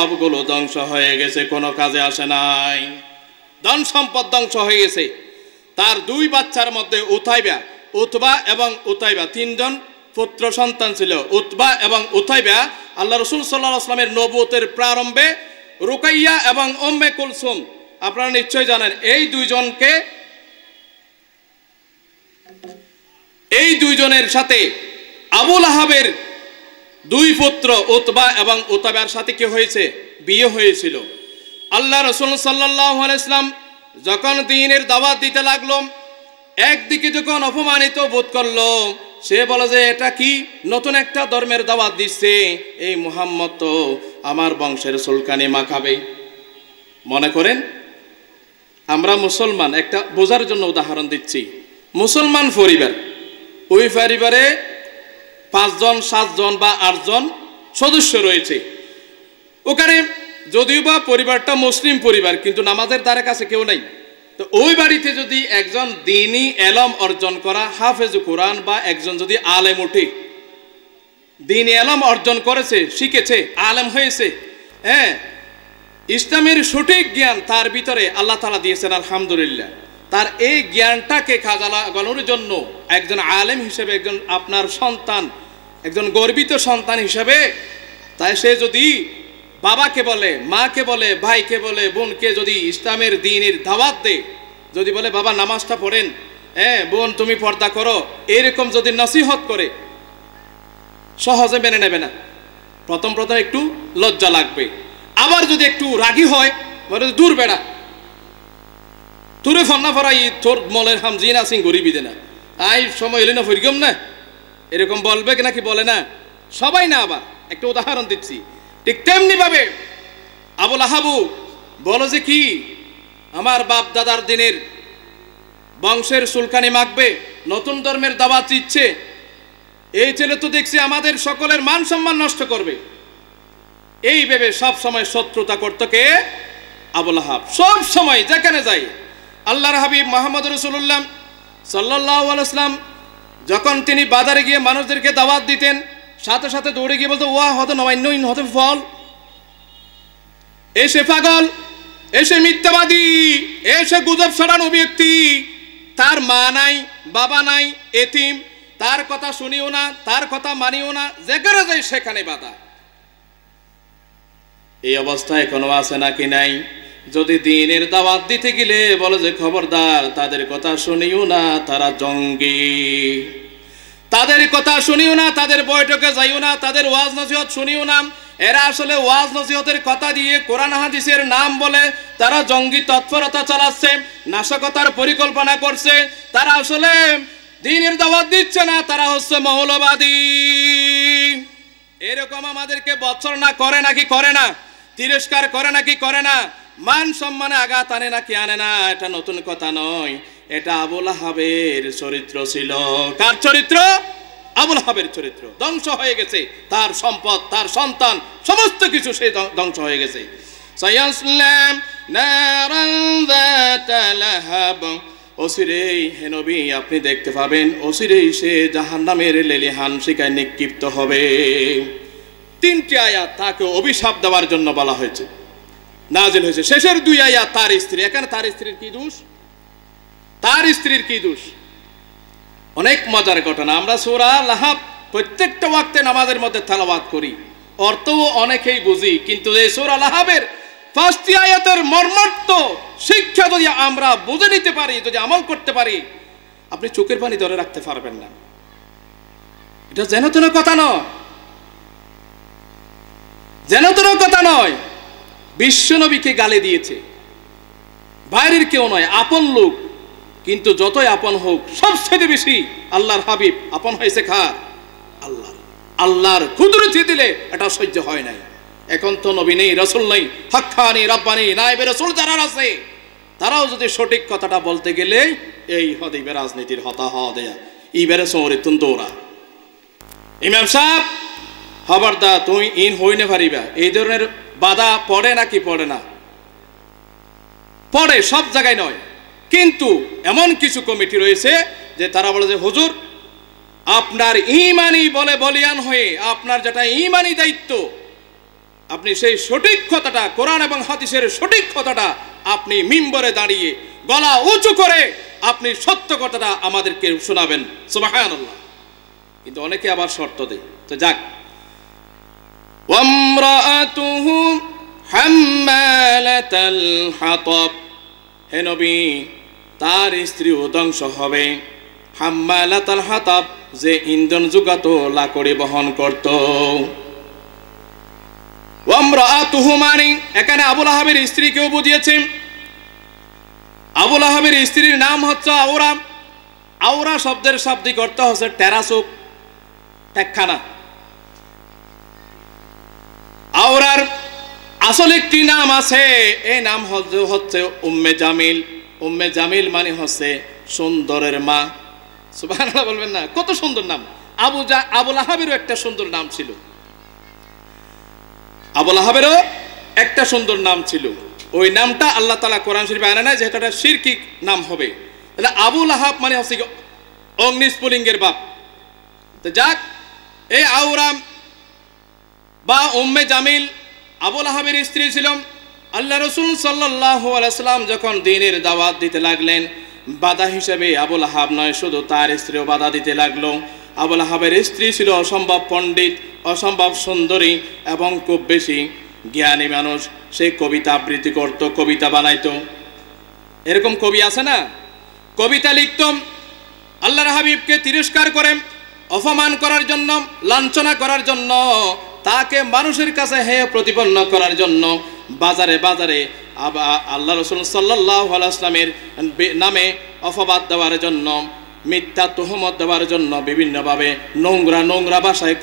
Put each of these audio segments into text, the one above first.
সবগুলো ধ্বংস হয়ে গেছে, কোনো কাজে আসে নাই। ধন সম্পদ ধ্বংস হয়ে গেছে। তার দুই বাচ্চার মধ্যে উতবা এবং উতাইবা, তিনজন পুত্র সন্তান ছিল। উতবা এবং উতাইবা আল্লাহ রাসূল সাল্লাল্লাহু আলাইহি ওয়াসাল্লামের নবুয়তের প্রারম্ভে রুকাইয়া এবং উম্মে কুলসুম, আপনারা নিশ্চয় জানেন, এই দুইজনের সাথে আবু লাহাবের দুই পুত্র উতবা এবং উতাইবার সাথে কি হয়েছে? বিয়ে হয়েছিল। আল্লাহ রাসূল সাল্লাল্লাহু আলাইহি ওয়াসাল্লাম যখন দ্বীনের দাওয়াত দিতে লাগলো, একদিকে যখন অপমানিত বোধ করলো, সে বলে যে এটা কি নতুন একটা ধর্মের দাওয়াত দিচ্ছে, এই মুহাম্মদ তো আমার বংশের চুলকানি মাখাবে। মনে করেন আমরা মুসলমান, একটা বোঝার জন্য উদাহরণ দিচ্ছি, মুসলমান পরিবার, ওই পরিবারে 5 জন 7 জন বা 8 জন সদস্য রয়েছে। ওখানে যদিও বা পরিবারটা মুসলিম পরিবার, কিন্তু নামাজের দ্বারে কাছে কেউ নাই। তো ওই বাড়িতে যদি একজন দ্বীনি এলম অর্জন করা হাফেজ কোরআন বা একজন যদি আলেম উঠে, দ্বীনি এলম অর্জন করেছে, শিখেছে, আলেম হয়েছে, হ্যাঁ, ইসলামের সঠিক জ্ঞান তার ভিতরে আল্লাহ তাআলা দিয়েছেন, আলহামদুলিল্লাহ। তার এই জ্ঞানটাকে কাজে লাগানোর জন্য একজন আলেম হিসেবে একজন আপনার সন্তান, একজন গর্বিত সন্তান হিসেবে, তাই সে যদি বাবাকে বলে, মাকে বলে, ভাইকে বলে, বোনকে যদি ইসলামের দ্বীনের দাওয়াত দেয়, যদি বলে বাবা নামাজটা পড়েন, হ্যাঁ বোন তুমি পর্দা করো, এরকম যদি নসিহত করে, সহজে মেনে নেবে না। প্রথম একটু লজ্জা লাগবে। আবার যদি একটু রাগী হয়, বলে দূর বেড়া, তোরে ফন্না ফরাই তোর মলের হাম জিন আসিং গরিবি দে না, আই সময় এলি না ফরিগম না, এরকম বলবে নাকি বলে না? সবাই না। আবার একটা উদাহরণ দিচ্ছি, ঠিক তেমনি ভাবে আবু লাহাবু বলো যে কি আমার বাপ দাদার দিনের বংশের চুলকানি মাখবে, নতুন ধর্মের দাওয়াত দিচ্ছে, এই ছেলে তো দেখছি আমাদের সকলের মান সম্মান নষ্ট করবে। এই ভেবে সব সময় শত্রুতা করত কে? আবু লাহাব। সব সময় যেখানে যায়, আল্লাহর হাবিব মুহাম্মদ রাসূলুল্লাহ সাল্লাল্লাহু আলাইহি ওয়াসাল্লাম যখন তিনি বাজারে গিয়ে মানুষদেরকে দাওয়াত দিতেন, সাথে সাথে দৌড়ে গিয়ে বলতো ওয়া হতে নবান্য হতে ফল, এসে পাগল, এসে মিথ্যাবাদী, এসে গুজব ছড়ানো ব্যক্তি, তার মা নাই, বাবা নাই, এতিম, তার কথা শুনিও না, তার কথা মানিও না, যেখানে যাই সেখানে বাধা। এই অবস্থা এখনো আছে নাকি নাই? যদি দ্বীনের দাওয়াত দিতে গেলে বলে যে খবরদার তাদের কথা শুনিও না, তারা জঙ্গি, তাদের কথা শুনিও না, তাদের বৈঠকে যাইও না, তাদের ওয়াজ নসিহত শুনিও না। এরা আসলে ওয়াজ নসিহতের কথা দিয়ে কোরআন হাদিসের নাম বলে তারা জঙ্গি তৎপরতা চালাচ্ছে, নাশকতার পরিকল্পনা করছে। তারা আসলে দ্বীনের দাওয়াত দিচ্ছে না, তারা হচ্ছে মৌলবাদী। এরকম আমাদেরকে বৎসরনা করে নাকি করে না? তিরস্কার করে নাকি করে না? মান সম্মানে আঘাত আনে নাকি আনে না? এটা নতুন কথা নয়, এটা আবু লাহাবের চরিত্র ছিল। কার চরিত্র? আবু লাহাবের চরিত্র। ধ্বংস হয়ে গেছে তার সম্পদ, তার সন্তান, সমস্ত কিছু সে ধ্বংস হয়ে গেছে। সায়াসলাম নারান যাতা লাহাব, অচিরেই হে নবী আপনি দেখতে পাবেন, অচিরেই সে জাহান্নামের লেলিহান শিকায় নিক্ষিপ্ত হবে। 3টি আয়াত তাকে অভিশাপ দেওয়ার জন্য বলা হয়েছে, নাজিল হয়েছে। শেষের 2 আয়াত তার স্ত্রী। এখানে তার স্ত্রীর কি দোষ? তার স্ত্রীর কি দোষ? অনেক মজার ঘটনা। আমরা সূরা লাহাব প্রত্যেকটা ওয়াক্তে নামাজের মধ্যে তেলাওয়াত করি, অর্থও অনেকেই বুঝি, কিন্তু এই সূরা লাহাবের 5টি আয়াতের মর্মার্থ শিক্ষা যদি আমরা বুঝে নিতে পারি, যদি আমল করতে পারি, আপনি চোখের পানি ধরে রাখতে পারবেন না। এটা যেন তেন কথা নয়, যেন তেন কথা নয়। বিশ্বনবীকে গালি দিয়েছে, বাইরের কেউ নয়, আপন লোক। কিন্তু যতই আপন হোক, সবচেয়ে বেশি আল্লাহর হাবিব আপন হয়েছে কার? আল্লাহর কুদরতি দিলে এটা সহ্য হয় নাই। এখন তো নবী নেই, রাসূল নেই, হাক্কানি রাব্বানি নায়েবে রাসূল যারা আছে, তারাও যদি সঠিক কথাটা বলতে গেলে এই হদিবে রাজনীতির হতা হওয়া দেয়া ইবেরে সৌরে তুন দৌড়া। ইমাম সাহেব খবরদার, তুই ইন হইনে পারিবা। এই ধরনের বাধা পড়ে নাকি পড়ে না? পড়ে, সব জায়গায় নয়। কিন্তু এমন কিছু কমিটি রয়েছে যে তারা বলে যে হুজুর আপনার ঈমানি বলে বলিয়ান হয়ে আপনার যেটা ঈমানি দায়িত্ব, আপনি সেই সঠিক কথাটা, কোরআন এবং হাদিসের সঠিক কথাটা আপনি মিম্বরে দাঁড়িয়ে গলা উঁচু করে আপনি সত্য কথাটা আমাদেরকে শোনাবেন, সুবহানাল্লাহ। কিন্তু অনেকে আবার শর্ত দেয়। তো যাক, ওয়ামরাআতুহু হাম্মালাতাল হাতাব, হে নবী তার স্ত্রীও ধ্বংস হবে। হাম্মালাতাল হাতাব, যে ইন্ধন জুগাতো, লাকড়ি বহন করত। ওয়ামরাআতুহু মানে এখানে আবুল আহাবের স্ত্রীকেও বুঝিয়েছে। আবুল আহাবের স্ত্রীর নাম হচ্ছে আওরা। আওরা শব্দের শাব্দিক অর্থ হচ্ছে টেরাসুক, টেকখানা। আওরার আসল একটি নাম আছে, এই নাম হচ্ছে উম্মে জামিল। উম্মে জামিল মানে হচ্ছে সুন্দরের মা। সুবহানাল্লাহ বলবেন না? কত সুন্দর নাম। আবুল আহাবেরও একটা সুন্দর নাম ছিল। আবুল আহাবেরও একটা সুন্দর নাম ছিল। ওই নামটা আল্লাহ তাআলা কোরআন শরীফে আনে নাই যে এটা শিরকি নাম হবে। তাহলে আবুল আহাব মানে হচ্ছে অগ্নিস্ফুলিঙ্গের বাপ। তো যাক, এই আওরা বা উম্মে জামিল আবুল আহাবের স্ত্রী ছিল। আল্লাহ রাসূল সাল্লাল্লাহু আলাইহি ওয়াসাল্লাম যখন দ্বীনের দাওয়াত দিতে লাগলেন, বাধা হিসেবে আবুল আহাব নয়, শুধু তার স্ত্রীও বাধা দিতে লাগলো। আবুল আহাবের স্ত্রী ছিল অসম্ভব পণ্ডিত, অসম্ভব সুন্দরী এবং খুব বেশি জ্ঞানী মানুষ। সে কবিতা আবৃত্তি করত, কবিতা বানাইতো। এরকম কবি আছে না, কবিতা লিখত। আল্লাহর হাবিবকে তিরস্কার করে, অপমান করার জন্য, লাঞ্ছনা করার জন্য, তাকে মানুষের কাছে হেয় প্রতিপন্ন করার জন্য বাজারে বাজারে আল্লাহ রাসূল সাল্লাল্লাহু আলাইহি ওয়াসাল্লামের নামে অপবাদ দেওয়ার জন্য, মিথ্যা তুহমত দেওয়ার জন্য বিভিন্নভাবে নোংরা নোংরা ভাষায়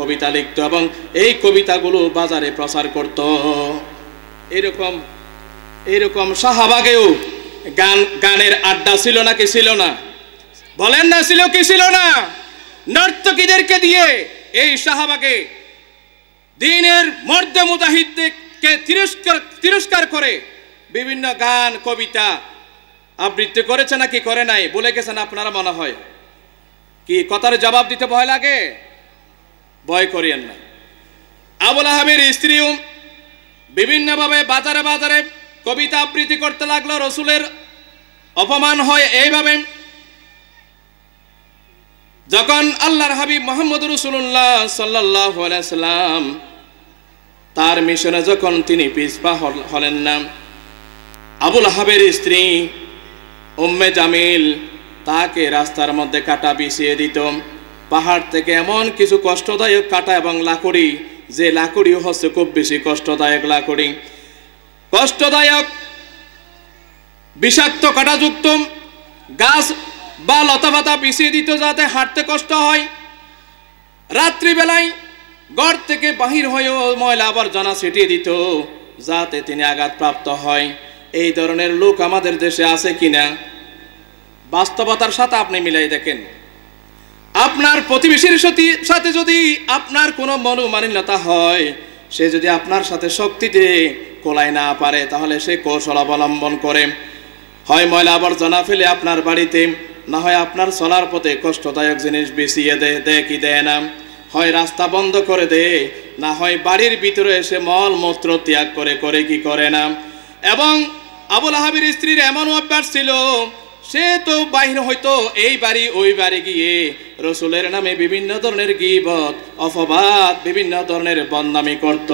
কবিতা লিখত এবং এই কবিতাগুলো বাজারে প্রচার করত। এরকম শাহবাগেও গানের আড্ডা ছিল নাকি ছিল না? বলেন না, ছিল কি ছিল না? নর্তকীদেরকে দিয়ে এই শাহবাগে দ্বীনের মর্দে মুজাহিদকে তিরস্কার করে বিভিন্ন গান কবিতা আবৃত্তি করেছে নাকি করে নাই? বলে গেছেন আপনারা মনে হয়। কি কথার জবাব দিতে ভয় লাগে? ভয় করিয়েন না। আবুল আহাবের স্ত্রীও বিভিন্নভাবে বাজারে বাজারে কবিতা আবৃত্তি করতে লাগলো। রসুলের অপমান হয় এইভাবে। যখন আল্লাহর হাবিব মুহাম্মদ রাসূলুল্লাহ সাল্লাল্লাহু আলাইহি সাল্লাম তার মিশনে যখন তিনি পিছপা হলেন না, আবুল আহাবের স্ত্রী উম্মে জামিল তাকে রাস্তার মধ্যে কাটা বিছিয়ে দিত। পাহাড় থেকে এমন কিছু কষ্টদায়ক কাটা এবং লাকড়ি, যে লাকড়ি হচ্ছে খুব বেশি কষ্টদায়ক লাকড়ি, কষ্টদায়ক বিষাক্ত কাটাযুক্ত গাছ বা লতাপাতা বিছিয়ে দিত যাতে হাঁটতে কষ্ট হয়। রাত্রিবেলায় ঘর থেকে বাহির হয়েও ময়লা আবর্জনা ছিটিয়ে দিত যাতে তিনি আঘাতপ্রাপ্ত হয়। এই ধরনের লোক আমাদের দেশে আছে কিনা? বাস্তবতার সাথে আপনি মিলাই দেখেন। আপনার প্রতিবেশীর সাথে যদি আপনার কোনো মনোমালিন্যতা হয়, সে যদি আপনার সাথে শক্তিতে কোলায় না পারে, তাহলে সে কৌশল অবলম্বন করে হয় ময়লা আবর্জনা ফেলে আপনার বাড়িতে, না হয় আপনার চলার পথে কষ্টদায়ক জিনিস বিছিয়ে দেয় কি দেয় না, হয় রাস্তা বন্ধ করে দেয়, না হয় বাড়ির ভিতরে এসে মল মূত্র ত্যাগ করে কি করে না। এবং আবুল আহাবের স্ত্রীর এমন অভ্যাস ছিল, সে তো বাহির হয়তো এই বাড়ি ওই বাড়ি গিয়ে রসুলের নামে বিভিন্ন ধরনের গীবত, অপবাদ, বিভিন্ন ধরনের বদনামি করত।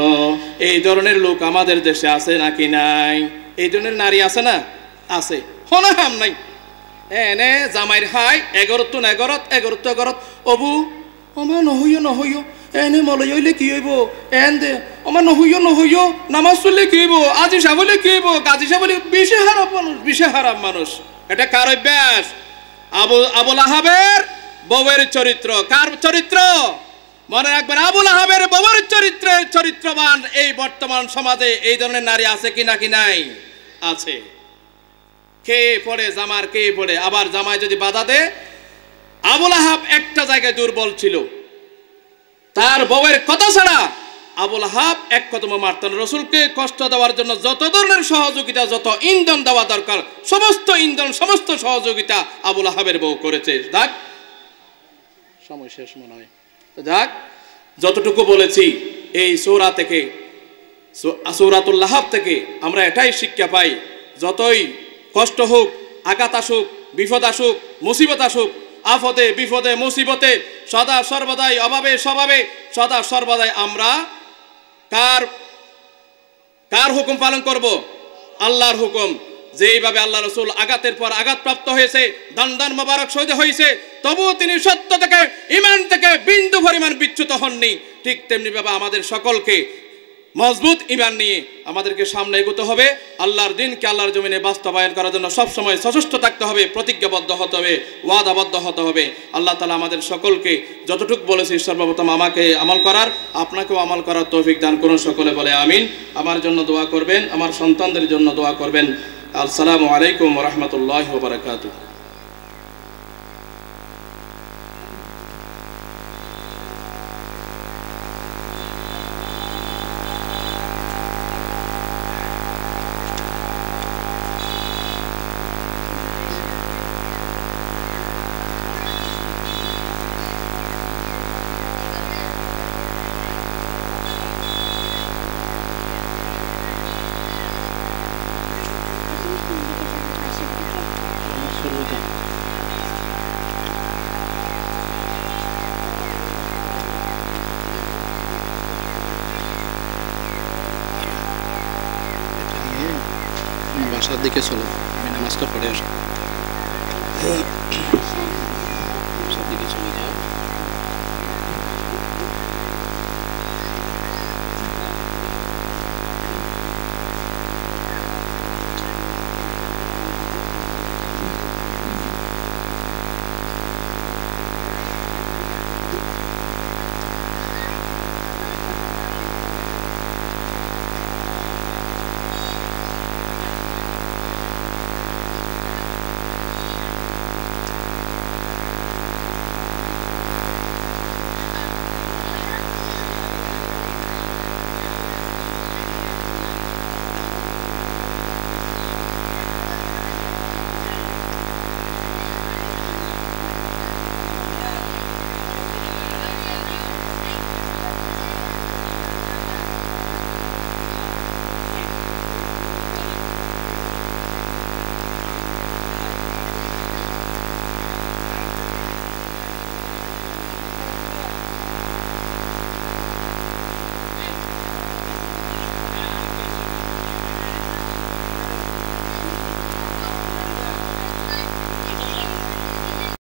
এই ধরনের লোক আমাদের দেশে আছে নাকি নাই? এই ধরনের নারী আছে না? আছে, হনাহাম নাই। এনে জামাইর হাই এগরত অবু আমার নহইও এনে মলই হইলে কি হইব, এন দে আমার নহইও নামাজ চললে কি হইব, আজি সাবলে কি হইব, গাজি সাবলে বিশে হারাম মানুষ। এটা কার অভ্যাস? আবুল আহাবের বউয়ের চরিত্র। কার চরিত্র? মনে রাখবেন, আবুল আহাবের বউয়ের চরিত্রবান এই বর্তমান সমাজে এই ধরনের নারী আছে কি নাকি নাই? আছে। কে পড়ে জামার, কে পড়ে। আবার জামাই যদি বাধা দেয়, আবুল আহাব একটা জায়গায় দুর্বল ছিল, তার বউয়ের কথা ছাড়া আবুল আহাব এক কদম মারতেন। রসুলকে কষ্ট দেওয়ার জন্য যত ধরনের সহযোগিতা, যত ইন্ধন দেওয়া দরকার, সমস্ত ইন্ধন, সমস্ত সহযোগিতা আবুল আহাবের বউ করেছে। সময় শেষ মনে হয়। যাক, যতটুকু বলেছি এই সূরা থেকে, সূরাতুল লাহাব থেকে আমরা এটাই শিক্ষা পাই, যতই কষ্ট হোক, আঘাত আসুক, বিপদ আসুক, মুসিবত আসুক, আফতে বিপদে মুসিবতে সদা সর্বদাই অভাবে স্বভাবে সদা সর্বদাই আমরা কার হুকুম পালন করব? আল্লাহর হুকুম। যেইভাবে আল্লাহ রসুল আঘাতের পর আঘাত প্রাপ্ত হয়েছে, দান দান মোবারক সহ্য হয়েছে, তবুও তিনি সত্য থেকে, ঈমান থেকে বিন্দু পরিমাণ বিচ্যুত হননি। ঠিক তেমনি ভাবে আমাদের সকলকে মজবুত ঈমান নিয়ে আমাদেরকে সামনে এগোতে হবে। আল্লাহর দিনকে আল্লাহর জমিনে বাস্তবায়ন করার জন্য সবসময় সচেষ্ট থাকতে হবে, প্রতিজ্ঞাবদ্ধ হতে হবে, ওয়াদাবদ্ধ হতে হবে। আল্লাহ তাআলা আমাদের সকলকে যতটুকু বলেছি সর্বপ্রথম আমাকে আমল করার, আপনাকেও আমল করার তৌফিক দান করুন। সকলে বলে আমিন। আমার জন্য দোয়া করবেন, আমার সন্তানদের জন্য দোয়া করবেন। আসসালামু আলাইকুম ওয়া রাহমাতুল্লাহি ওয়া বারাকাতুহু। বাসার দিকে চলো, আমি নামাজটা পড়ে আসি।